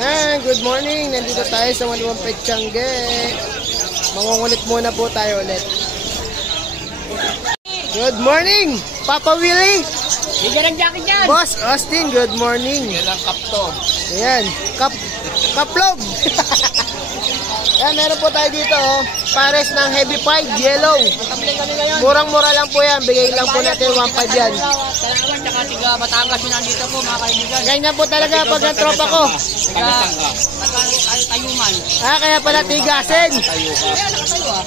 Good morning. Nandito tayo sa Malibang Petsyangge. Mangungulit muna po tayo ulit. Good morning, Papa Willie. Bigyan ng jacket yan. Boss Austin, good morning. Yan ang cup to. Ayan, kaplog. Ayan, meron po tayo dito, oh. Pares ng heavy pied, yellow. Murang-mura lang po yan. Bigay lang po natin 1.5 yan. Salamat, tsaka tiga Batangas yun nandito po, mga kaibigan. Ganyan po talaga pag ang tropa ko. Tayuman. Kaya pala tigasin. Tayo ka. Kaya nakatayo ah.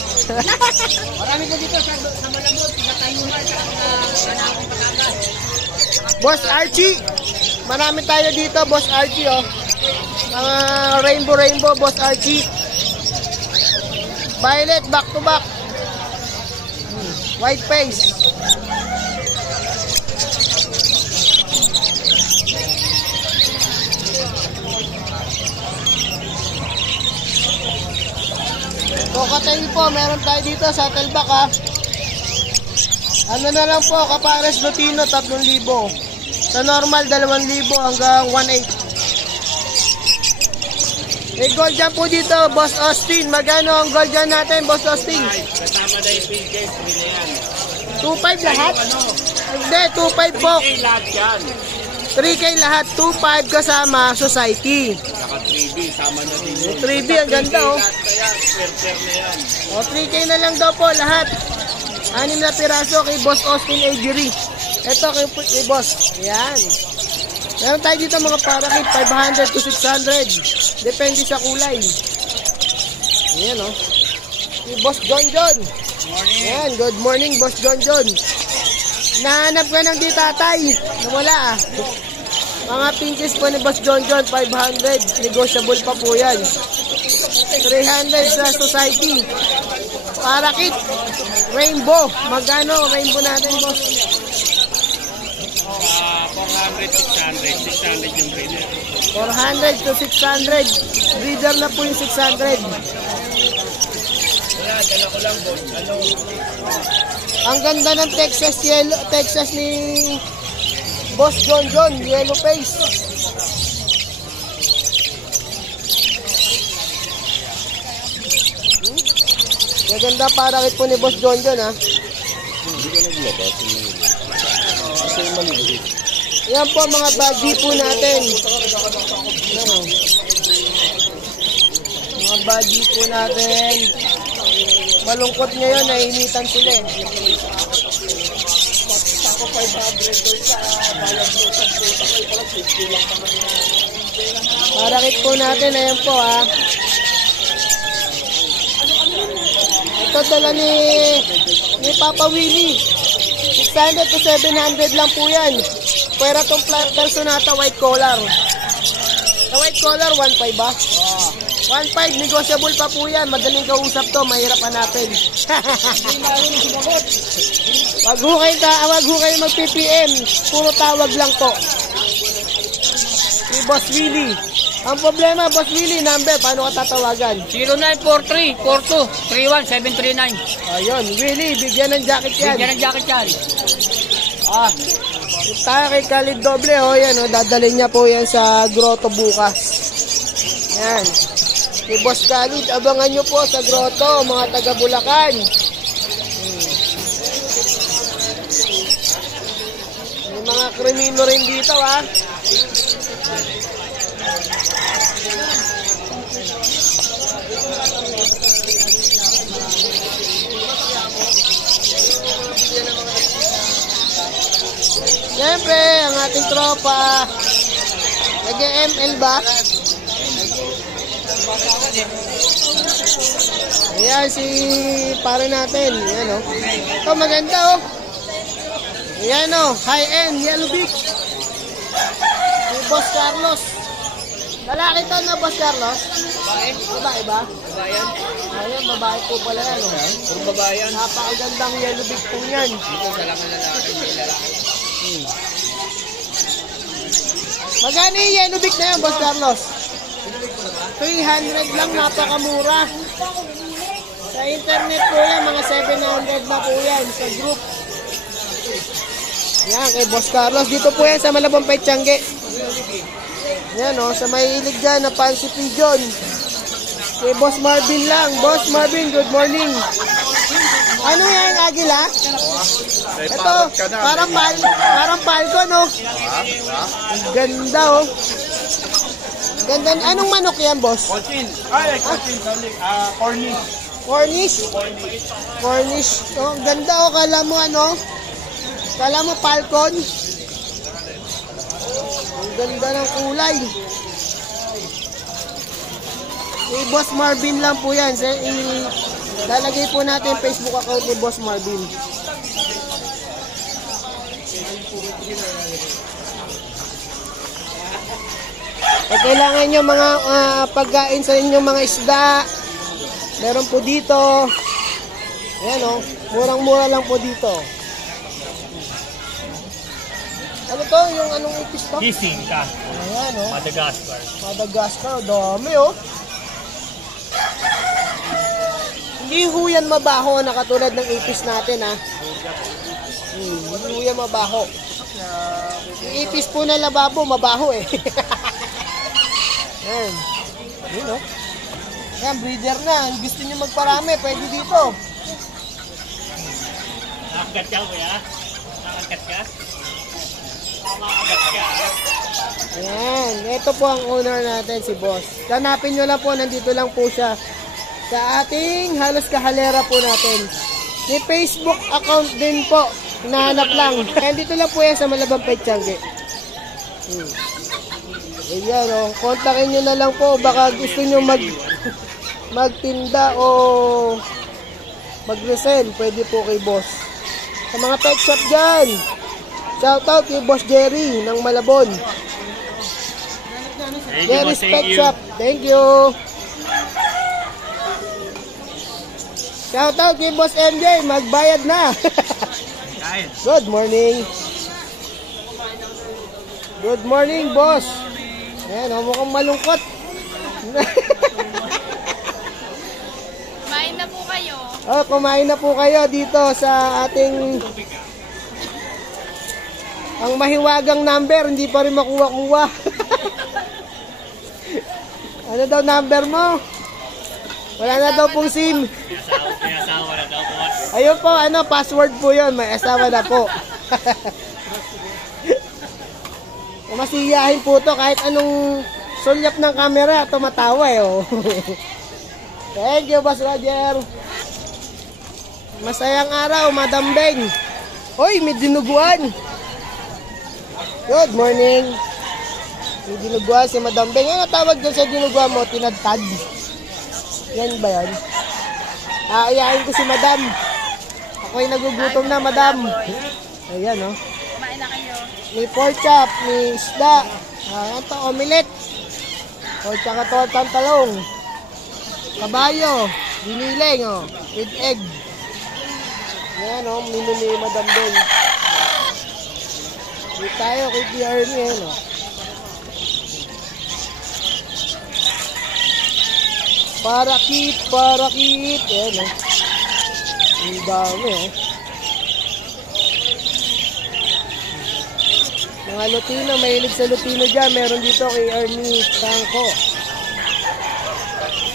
Marami ko dito sa Malabot, tiga Tayuman, tsaka Sanakong Batangas. Boss Archie. Marami tayo dito, Boss Archie, oh. Mga rainbow, Boss Archie. Violet, back to back. White face. Cocktail po, meron tayo dito sa Telbak, ha. Ano na lang po, kapares Lutino, 3,000. Sa normal, 2,000 hanggang 1,800. May gold dyan po dito, Boss Austin. Magkano ang gold dyan natin, Boss Austin? Kasama na yung PJ, 2.5 lahat? Hindi, 2.5 po. 3K lahat yan. 3K lahat, 2.5 kasama society. Saka 3B, sama na din yun. 3B, ang ganda, oh. Square na yan. O, 3K na lang daw po lahat. 6 na piraso kay Boss Austin Avery. Ito kay Boss. Yan. Meron tayo dito mga parakit, 500 to 600. Depende sa kulay. Ayan, oh. Si Boss John. Morning. Ayan, good morning, Boss John. Nahanap ka ng di tatay. Nawala, ah. Mga pinches po ni Boss John, 500. Negotiable pa po yan. 300 sa society. Parakit. Rainbow. Magkano rainbow natin, Boss? 400, 600. 600 yung breeder. 400 to 600. Breeder na po yung 600. Wala, dala ko lang, boss. Ano? Ang ganda ng Texas ni Boss John, yellow face. Maganda parakit po ni Boss John, ha. Hindi ka naglabas. Kasi maliit. Yan po mga buddy po natin. Yan, oh. Mga buddy po natin. Malungkot ngayon, nainitan sila, eh. Ako 500 doon sa balag mo sa puta ko. Pala 50 lang naman. Parakit po natin, ayan po, ha. Ito dala ni Papa Willie. 600 to 700 lang po yan. Pwera tong Personata white collar. Sa white collar, 1.5 ba? 1.5, negotiable pa po yan. Madaling kausap to, mahirap hanapin. Wag ho kayo mag-PPM. Puro tawag lang po. Si Boss Willie. Ang problema, Boss Willie, number, paano ka tatawagan? 0943-42-31739. Ayun, Willie, bigyan ng jacket yan. Bigyan ng jacket yan. Tayo kay Khalid Doble, oh, yan, oh, dadalhin niya po yan sa grotto bukas. Yan. Si Boss Khalid, abangan nyo po sa grotto, mga taga Bulacan. May mga krimino rin dito, ha. Siyempre, ang ating tropa, nag-ML ba? Ayan, si pare natin. Ayan, oh. Ito, maganda, oh. Ayan, oh. High-end, yellow beak. Si Boss Carlos. Lalaki to na, Boss Carlos? Babae? Babae ba? Babae yan? Ayan, babae po pala yan, oh. Kung babae yan. Napakagandang yellow beak po yan. Dito sa lang lalaki. Magkano yung yellow beak na yan, Boss Carlos? 300 lang, napakamura. Sa internet po yan, mga 700 na po yan sa group. Yan, kay Boss Carlos. Dito po yan sa Malabang Petsyangge. Yan o, sa mahilig dyan na fancy pigeon. Kay Boss Marvin lang. Boss Marvin, good morning. Ano yan, Agila? Ito, parang palco, no? Ang ganda, oh. Ganda. Anong manok yan, boss? Cochin. Ay, cochin. Cornish. Cornish? Cornish. Oh, ang ganda, oh. Kala mo, ano? Kala mo, falcon? Ang ganda ng kulay. Kay Boss Marvin lang po yan. Lalagay po natin Facebook account ni Boss Marvin. At kailangan nyo mga pagkain sa inyong mga isda. Meron po dito. Ayan o. Murang-mura lang po dito. Ano to? Yung anong ipis to? Kissing ka. Ayan o. Madagascar. Madagascar. Dami o. Hindi ho yan mabaho na katulad ng ipis natin ha. Hindi ho yan mabaho. Yung ipis po na lababo, mabaho eh. Ayan. Yun o. Ayan, breeder na. Gusto nyo magparami, pwede dito. Nakagat ka, kuya? Nakagat ka? Nakagat ka. Ayan. Ito po ang owner natin, si Boss. Hanapin nyo lang po, nandito lang po siya. Sa ating halos kahalera po natin. May Facebook account din po. Hinahanap lang. Kaya dito lang po yan sa Malabang Petchangi. Ayan o. Kontakin nyo na lang po. Baka gusto nyo magtinda o mag-resell. Pwede po kay Boss. Sa mga pet shop dyan. Shoutout kay Boss Jerry ng Malabon. Jerry's Pet Shop. Thank you. Shoutout kay Boss MJ, magbayad na. Good morning. Good morning, boss. Ayan, mukhang malungkot. Kumain na po kayo. Oh, kumain na po kayo dito sa ating ang mahiwagang number, hindi pa rin makuha-kuha. Ano daw number mo? Wala na daw pong SIM. May asawa na daw, boss. Ayun po, ano, password po yun. May asawa na po. Masiyahin po to kahit anong sulyap ng camera, tumatawa eh. Oh. Thank you, Boss Roger. Masayang araw, Madam Beng. Hoy, may dinuguan. Good morning. May dinuguan si Madam Beng. Ano tawag doon sa dinuguan mo? Tinadtad. Yan ba yan? Aayain ko si Madam. Ako'y nagugutom na, Madam. Ayan, oh. Kumain na kayo. May pork chop, may isda. Ayan to, omelette. O, tsaka tortang talong. Kabayo. Giniling, oh. With egg. Ayan, oh. Minu ni Madam Beng. Dito tayo kay PR niya, oh. Parakit, parakit. Ayan, oh. Ang dami, oh. Mga Lutino, mahilig sa Lutino dyan. Meron dito kay Ernie Tanco.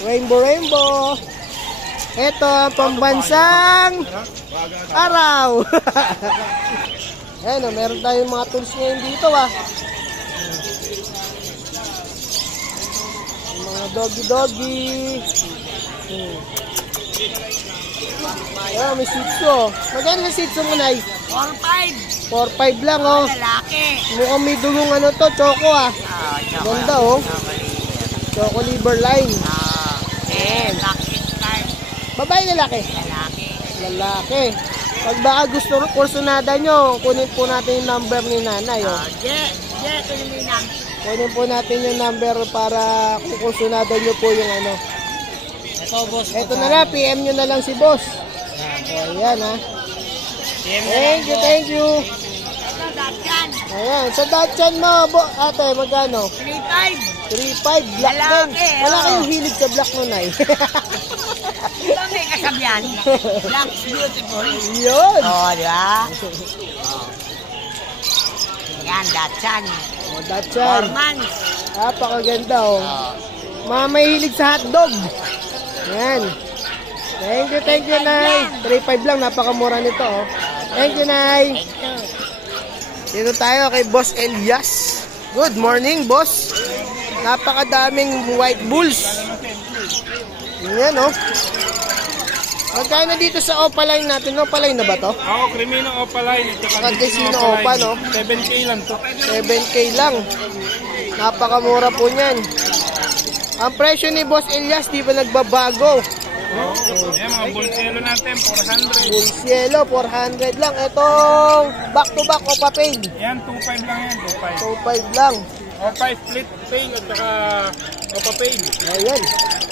Rainbow, rainbow. Ito, ang pambansang araw. Ayan, oh, meron tayong mga tools ngayon dito, ah. Mga doggy-doggy. Ayan, may sitso. Magkano na sitso mo, Nay? 4-5. 4-5 lang, oh. Lalaki. Mukhang may dulong ano to, choco, ah. Ganda, oh. Choco liver line. Lucky star. Babae, lalaki? Lalaki. Lalaki. Pag baka gusto kursunada nyo, kunin po natin yung number ni nanay, oh. Kunin po natin yung number para kung kursunada nyo po yung ano. Ito, boss. Eto na lang, PM nyo na lang si boss. Ayan, ha. Thank you, thank you. Datyan. Ayan, sa Dachan mo, ate, magkano? 3-5. 3-5, black din. Lalaki, Wala oh. kayong hilig sa black nun, ay. Ito may kasabihan. Black's beautiful. Yun. Oo, di ba? Yan, Datyan. Oh, Dachan. 4 months. Napakaganda oh. Mga may hilig sa hotdog. Yan. Thank you, Nay. 3.5 lang, napakamura nito oh. Thank you, Nay. Dito tayo kay Boss Elias. Good morning, boss. Napakadaming white bulls. Yan oh. Magkano dito sa Opaline natin? Opaline na ba to? Oo, Crimino Opaline. Casino Opa, no? 7K lang to. 7K lang. Napakamura po niyan. Ang presyo ni Boss Elias, di ba nagbabago? Ayan, mga bulselo natin, 400. Bull Cielo, 400 lang. Itong back-to-back Opa Pain. Yan, 2.5 lang yan, 2.5. 2.5 lang. Opa split pain at saka Opa pain. Ayan.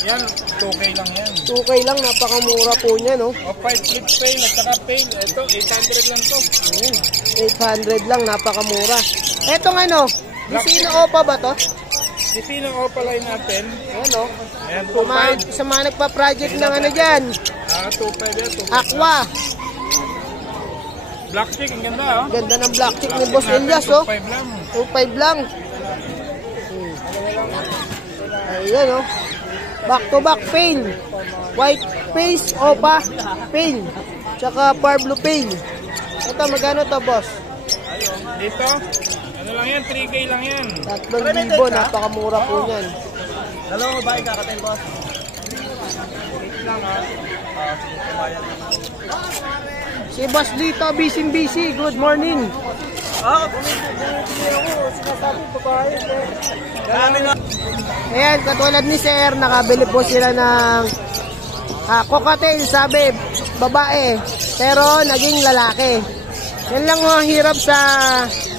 Yan, 2K lang yan. 2K lang, napakamura po niya, no? Opa split pain at saka pain. Ito, 800 lang to. 800 lang, napakamura. Etong ano, Casino Opa ba to? Casino Opaline natin. Ayan, no? Ayan, Sa mga nagpa-project ng ano dyan, 2.5 yan, 2.5. Aqua. Black chick, ang ganda oh. Ganda ng black chick ni Boss Elias, oh. 2.5 lang. 2.5 lang. Ayan, oh. Back-to-back pain. White face, Opa, pain. Tsaka Parblo pain. Ito, magkano to, boss? Dito, ano lang yan, 3K lang yan. 3,000, napakamura po niyan. Dalawang babae kakatin, boss. Si Boss Lito, busy. Good morning. Ayan, katulad ni Sir, nakabili po sila ng cocktail, sabi, babae, pero naging lalaki. Yan lang ang hirap sa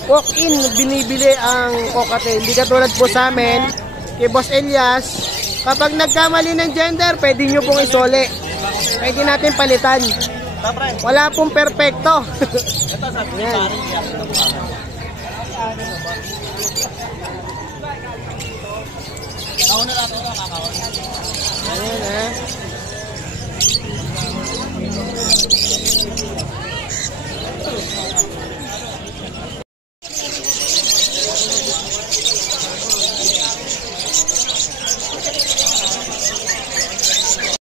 walk-in, binibili ang cocktail. Hindi katulad po sa amin, kay Boss Elias, kapag nagkamali ng gender, pwede nyo pong isole. Pwede natin palitan. Wala pong perfecto. Yan.